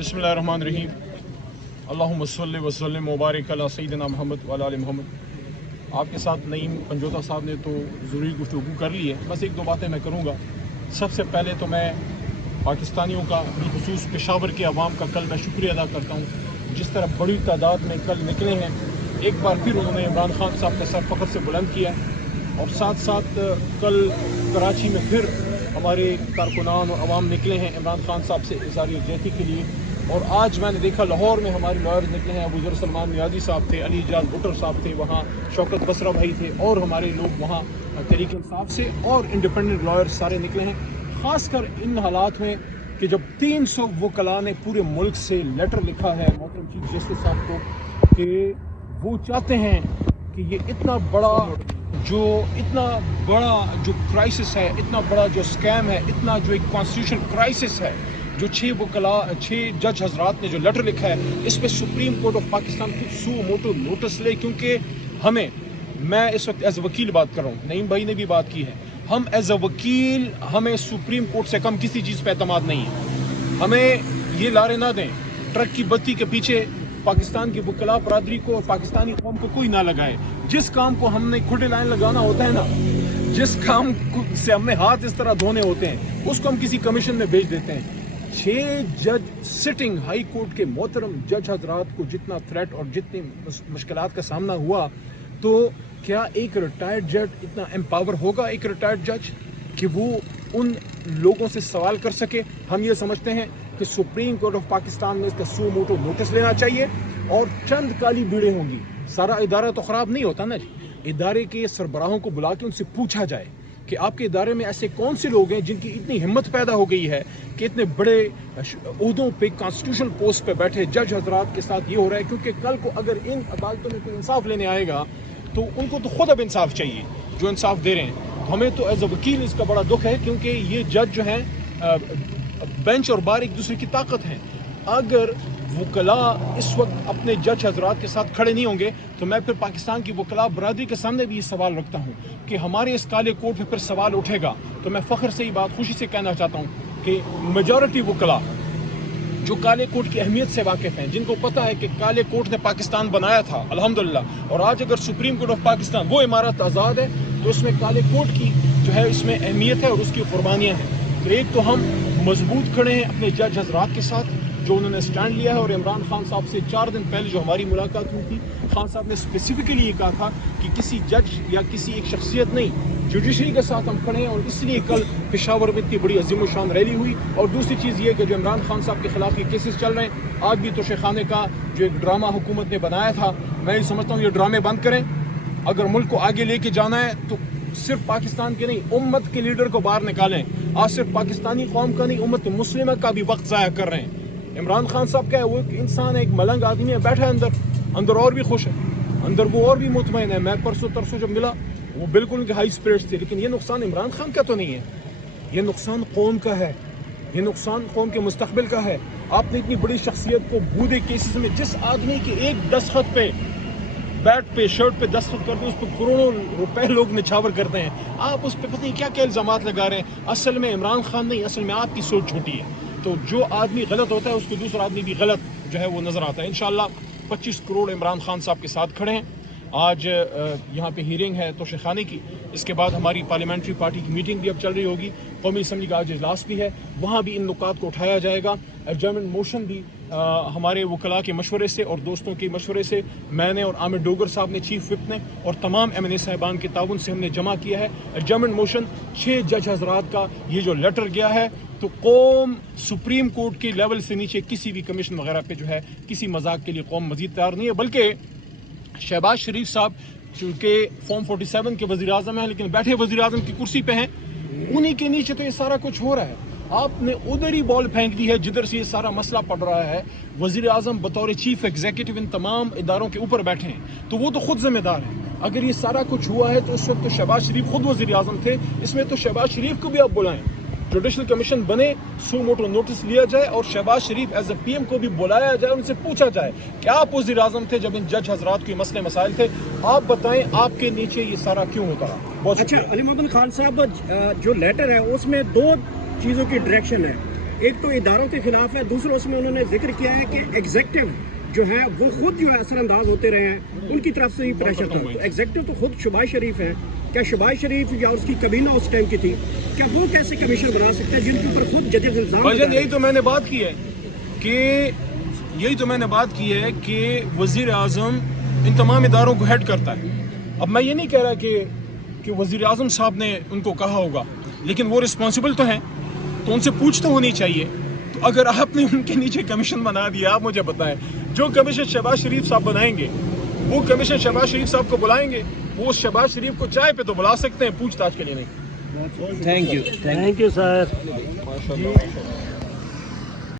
बिस्मिल्लाहिर्रहमानिर्रहीम अल्लाहुम्मा सल्लि व सल्लिम व बारिक अला सय्यिदिना मोहम्मद व अला आलि मोहम्मद। आपके साथ नईम पंजोता साहब ने तो ज़रूरी गुफ्तगू कर ली है, बस एक दो बातें मैं करूँगा। सबसे पहले तो मैं पाकिस्तानियों का बिलखुसूस पेशावर के अवाम का कल मैं शुक्रिया अदा करता हूँ। जिस तरह बड़ी तादाद में कल निकले हैं, एक बार फिर उन्होंने इमरान खान साहब का सर फ़ख्र से बुलंद किया और साथ साथ कल कराची में फिर हमारे कारकुनान और अवाम निकले हैं इमरान खान साहब से इज़हार यकजहती के लिए। और आज मैंने देखा लाहौर में हमारे लॉयर्स निकले हैं, अबू ज़र सलमान नियाज़ी साहब थे, अली इजाज़ भुट्टर साहब थे, वहाँ शौकत बसरा भाई थे और हमारे लोग वहाँ तहरीक इंसाफ से और इंडिपेंडेंट लॉयर्स सारे निकले हैं। ख़ासकर इन हालात में कि जब 300 वकला ने पूरे मुल्क से लेटर लिखा है मोहतरम चीफ जस्टिस साहब को कि वो चाहते हैं कि ये इतना बड़ा जो क्राइसिस है, इतना बड़ा जो स्कैम है, इतना जो एक कॉन्स्टिट्यूशन क्राइसिस है, जो 6 जज हजरात ने जो लेटर लिखा है, इस पे सुप्रीम कोर्ट ऑफ पाकिस्तान खुद सू मोटो नोटिस ले। क्योंकि मैं इस वक्त एज अ वकील बात कर रहा हूँ, नईम भाई ने भी बात की है, हम एज अ वकील हमें सुप्रीम कोर्ट से कम किसी चीज़ पे एतमाद नहीं है। हमें ये लारे ना दें, ट्रक की बत्ती के पीछे पाकिस्तान की वकला बरादरी को और पाकिस्तानी कौम को कोई ना लगाए। जिस काम को हमने खुले लाइन लगाना होता है ना, जिस काम से हमने हाथ इस तरह धोने होते हैं, उसको हम किसी कमीशन में भेज देते हैं। 6 जज सिटिंग हाई कोर्ट के मोहतरम जज हजरात को जितना थ्रेट और जितनी मुश्किलात का सामना हुआ, तो क्या एक रिटायर्ड जज इतना एम्पावर होगा, एक रिटायर्ड जज, कि वो उन लोगों से सवाल कर सके? हम ये समझते हैं कि सुप्रीम कोर्ट ऑफ पाकिस्तान में इसका सू मोटो नोटिस लेना चाहिए और चंद काली बीड़े होंगी। सारा इदारा तो ख़राब नहीं होता ना जी। इदारे के सरबराहों को बुला के उनसे पूछा जाए कि आपके इदारे में ऐसे कौन से लोग हैं जिनकी इतनी हिम्मत पैदा हो गई है कि इतने बड़े ओहदों पे कॉन्स्टिट्यूशनल पोस्ट पे बैठे जज हजरात के साथ ये हो रहा है। क्योंकि कल को अगर इन अदालतों में कोई इंसाफ लेने आएगा तो उनको तो खुद अब इंसाफ चाहिए जो इंसाफ दे रहे हैं। तो हमें तो एज अ वकील इसका बड़ा दुख है, क्योंकि ये जज जो हैं बेंच और बार एक दूसरे की ताकत हैं। अगर वकला इस वक्त अपने जज हजरात के साथ खड़े नहीं होंगे तो मैं फिर पाकिस्तान की वकला बरादरी के सामने भी ये सवाल रखता हूँ कि हमारे इस काले कोर्ट पे फिर सवाल उठेगा। तो मैं फ़ख्र से ये बात खुशी से कहना चाहता हूँ कि मेजॉरिटी वकला जो काले कोर्ट की अहमियत से वाकिफ़ हैं, जिनको पता है कि काले कोर्ट ने पाकिस्तान बनाया था अल्हम्दुलिल्लाह, और आज अगर सुप्रीम कोर्ट ऑफ पाकिस्तान वो इमारत आज़ाद है तो उसमें काले कोर्ट की जो है इसमें अहमियत है और उसकी कुर्बानियाँ हैं। तो एक तो हम मजबूत खड़े हैं अपने जज हजरात के साथ जो उन्होंने स्टैंड लिया है। और इमरान खान साहब से 4 दिन पहले जो हमारी मुलाकात हुई थी, खान साहब ने स्पेसिफिकली ये कहा था कि किसी जज या किसी एक शख्सियत नहीं, जुडिशरी के साथ हम खड़े हैं। और इसलिए कल पेशावर में इतनी बड़ी अजीम शान रैली हुई। और दूसरी चीज़ ये कि जो इमरान खान साहब के खिलाफ ये केसेस चल रहे हैं, आज भी तोशाखाने का जो एक ड्रामा हुकूमत ने बनाया था, मैं ये समझता हूँ ये ड्रामे बंद करें। अगर मुल्क को आगे लेके जाना है तो सिर्फ पाकिस्तान के नहीं, उम्मत के लीडर को बाहर निकालें। आज सिर्फ पाकिस्तानी कौम का नहीं, उम्मत मुस्लिमा का भी वक्त ज़ाया कर रहे हैं। इमरान खान साहब क्या है, वो एक इंसान है, एक मलंग आदमी है, बैठा है अंदर और भी खुश है, अंदर वो और भी मुतमईन है। मैं परसों जब मिला वो बिल्कुल उनके हाई स्पिरिट्स थे। लेकिन ये नुकसान इमरान खान का तो नहीं है, ये नुकसान कौम का है, ये नुकसान कौम के मुस्तकबिल का है। आपने इतनी बड़ी शख्सियत को बूदे केसेस में, जिस आदमी के एक दस्तखत पे, बैट पे, शर्ट पे दस्तखत करते हैं, उस पर करोड़ों रुपए लोग निछावर करते हैं, आप उस पर पता नहीं क्या क्या इल्ज़ामात लगा रहे हैं। असल में इमरान खान नहीं, असल में आपकी सोच छोटी है। तो जो आदमी गलत होता है उसको दूसरा आदमी भी गलत जो है वो नज़र आता है। इंशाल्लाह 25 करोड़ इमरान खान साहब के साथ खड़े हैं। आज यहाँ पे हीयरिंग है तोशाखाने की, इसके बाद हमारी पार्लियामेंट्री पार्टी की मीटिंग भी अब चल रही होगी, कौमी असम्बली का आज इजलास भी है, वहाँ भी इन नुकात को उठाया जाएगा। एडजर्नमेंट मोशन भी हमारे वकला के मशवरे से और दोस्तों के मशवरे से मैंने और आमिर डोगर साहब ने, चीफ विप ने और तमाम MNA साहिबान के ताउन से हमने जमा किया है। एडजर्नमेंट मोशन 6 जज हजरात का ये जो लेटर गया है, तो कौम सुप्रीम कोर्ट के लेवल से नीचे किसी भी कमीशन वगैरह पे जो है किसी मजाक के लिए कौम मजीद तैयार नहीं है। बल्कि शहबाज शरीफ साहब चूँकि फॉर्म 47 के वज़ीर आज़म हैं, लेकिन बैठे वज़ीर आज़म की कुर्सी पे हैं, उन्हीं के नीचे तो ये सारा कुछ हो रहा है। आपने उधर ही बॉल फेंक दी है जिधर से ये सारा मसला पड़ रहा है। वज़ीर आज़म बतौर चीफ एग्जीक्यूटिव इन तमाम इदारों के ऊपर बैठे हैं, तो वो तो खुद जिम्मेदार है। अगर ये सारा कुछ हुआ है तो उस वक्त तो शहबाज शरीफ खुद वज़ीर आज़म थे। इसमें तो शहबाज शरीफ को भी आप बुलाएं, जुडिशल कमीशन बने, सू मोटो नोटिस लिया जाए और शहबाज शरीफ एज ए PM को भी बुलाया जाए, उनसे पूछा जाए कि आप वज़ीर आज़म थे जब इन जज हजरात के मसले मसाइल थे, आप बताएं आपके नीचे ये सारा क्यों होता रहा। बहुत अच्छा, अली मोहम्मद खान साहब जो लेटर है उसमें 2 चीज़ों की डायरेक्शन है। ایک تو اداروں کے خلاف ہے، دوسرا اس میں انہوں نے ذکر کیا ہے کہ ایگزیکٹو جو ہے وہ خود جو ہے اثر انداز ہوتے رہے ہیں، ان کی طرف سے بھی پریشر تھا. تو ایگزیکٹو تو خود شہباز شریف ہے، کیا شہباز شریف یا اس کی کابینہ اس ٹائم کی تھی، کیا وہ کیسے کمیشن بنا سکتے ہیں جن کے اوپر خود ججز الزام لگا رہے ہیں؟ یہی تو میں نے بات کی ہے کہ وزیر اعظم ان تمام اداروں کو ہیڈ کرتا ہے. اب میں یہ نہیں کہہ رہا کہ وزیر اعظم صاحب نے ان کو کہا ہوگا، لیکن وہ رسپانسبل تو ہیں، تو ان سے پوچھ تو ہونی چاہیے. تو اگر آپ نے ان کے نیچے کمیشن بنا دیا، آپ مجھے بتائیں جو کمیشن شہباز شریف صاحب بنائیں گے وہ کمیشن شہباز شریف صاحب کو بلائیں گے، وہ شہباز شریف کو چائے پہ تو بلا سکتے ہیں، پوچھ تاچھ کے لیے نہیں. Thank you sir.